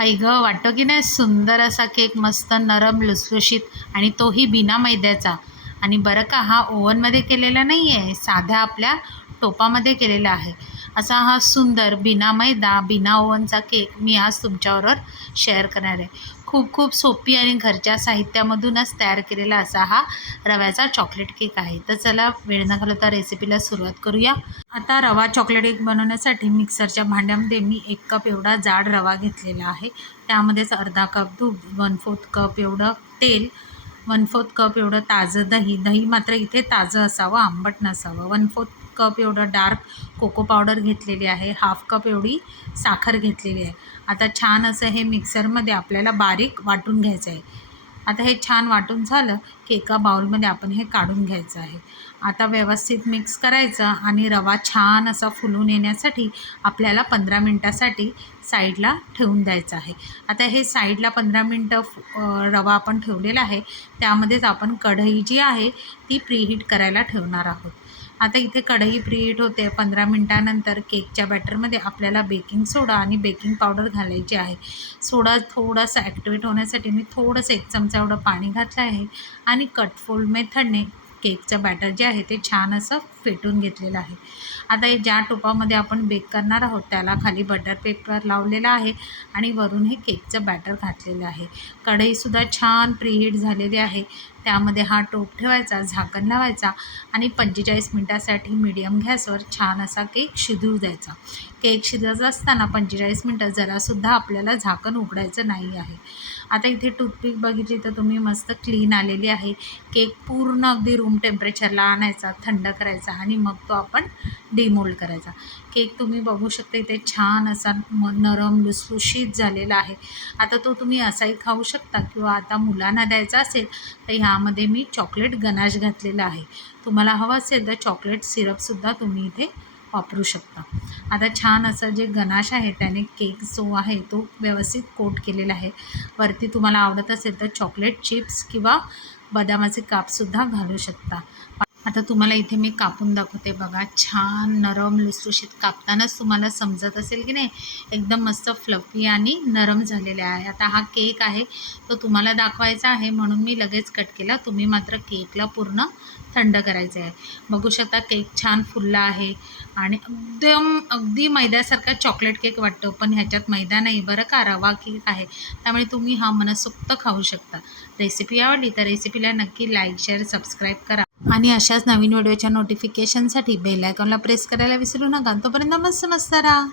आई गं, वाटतो की नाही सुंदर असा केक, मस्त नरम लुसलुशीत आणि तोही बिना मैद्याचा. आणि बरं का, हा ओव्हनमध्ये केलेला नाही आहे, साध्या आपल्या टोपामध्ये केलेला आहे. असा हा सुंदर बिना मैदा बिना ओव्हनचा केक मी आज तुमच्याबरोबर शेअर करणार आहे. खूप खूप सोपी आणि घरच्या साहित्यामधूनच तयार केलेला असा हा रव्याचा चॉकलेट केक आहे. तर चला वेळ न घालवता रेसिपीला सुरुवात करूया. आता रवा चॉकलेट केक बनवण्यासाठी मिक्सरच्या भांड्यामध्ये मी 1 कप एवढा जाड रवा घेतलेला आहे. त्यामध्येच अर्धा कप दूध, 1/4 कप एवढं तेल, 1/4 कप एवढं ताजं दही. दही मात्र इथे ताजं असावं, आंबट नसावं. 1/4 कप एवढं डार्क कोको पावडर घेतलेली आहे. 1/2 कप एवढी साखर घेतलेली आहे. आता छान असं हे मिक्सरमध्ये आपल्याला बारीक वाटून घ्यायचं आहे. आता हे छान वाटून झालं की एका बाउलमध्ये आपण हे काढून घ्यायचं आहे. आता व्यवस्थित मिक्स करायचं आणि रवा छान असा फुलून येण्यासाठी आपल्याला 15 मिनटासाठी साईडला ठेवून द्यायचं आहे. आता हे साईडला 15 मिनटं रवा आपण ठेवलेला आहे. त्यामध्येच आपण कढई जी आहे ती प्रीहीट करायला ठेवणार आहोत. आता इथे कढई प्रीहीट होते. 15 मिनटानंतर केकच्या बॅटरमध्ये आपल्याला बेकिंग सोडा आणि बेकिंग पावडर घालायची आहे. सोडा थोडासा ॲक्टिवेट होण्यासाठी मी थोडंसं 1 चमचा एवढं पाणी घातलं आहे आणि कट फोल्ड मेथडने केकचं बॅटर जे आहे ते छान असं फेटून घेतलेलं आहे. आता हे ज्या टोपामध्ये आपण बेक करणार आहोत त्याला खाली बटर पेपर लावलेला आहे आणि वरून हे केकचं बॅटर घातलेलं आहे. कढईसुद्धा छान प्रीहीट झालेली आहे. त्यामध्ये हा टोप ठेवायचा, झाकण लावायचा आणि 45 मिनटासाठी मीडियम गॅसवर छान असा केक शिजू द्यायचा. केक शिजत असताना 45 मिनटं जरासुद्धा आपल्याला झाकण उघडायचं नाही आहे. आता इथे टूथपिक बघितली तर तुम्ही मस्त क्लीन आलेली आहे. केक पूर्ण अगदी रूम टेम्परेचरला आणायचा, थंड करायचा आणि मग तो आपण डिमोल्ड करायचा. केक तुम्ही बघू शकता इथे छान असा नरम लुसलुशीत झालेला आहे. आता तो तुम्ही असाही खाऊ शकता किंवा आता मुलांना द्यायचा असेल तर ह्यामध्ये मी चॉकलेट गनाश घातलेला आहे. तुम्हाला हवं असेल तर चॉकलेट सिरपसुद्धा तुम्ही इथे वापरू शकता. आता छान असं जे गनाश आहे त्याने केक जो आहे तो व्यवस्थित कोट केलेला आहे. वरती तुम्हाला आवडत असेल तर चॉकलेट चिप्स किंवा बदामाचे कापसुद्धा घालू शकता. आता तुम्हाला इथे मी कापून दाखवते बघा. छान नरम लुसलुशीत कापतानाच तुम्हाला समजत असेल की नाही, एकदम मस्त फ्लफी आणि नरम झालेले आहे. आता हा केक आहे तो तुम्हाला दाखवायचा आहे म्हणून मी लगेच कट केला. तुम्ही मात्र केकला पूर्ण थंड करायचं आहे. बघू शकता केक छान फुलला आहे आणि अगदी मैद्यासारखा चॉकलेट केक वाटतो, पण ह्याच्यात मैदा नाही बरं का, रवा केक आहे. त्यामुळे तुम्ही हा मनसोक्त खाऊ शकता. रेसिपी आवडली तर रेसिपीला नक्की लाईक, शेअर, सबस्क्राईब करा आणि अशाच नवीन व्हिडिओच्या नोटिफिकेशनसाठी बेल आयकॉनला प्रेस करायला विसरू नका. तोपर्यंत मस्त मस्त राहा.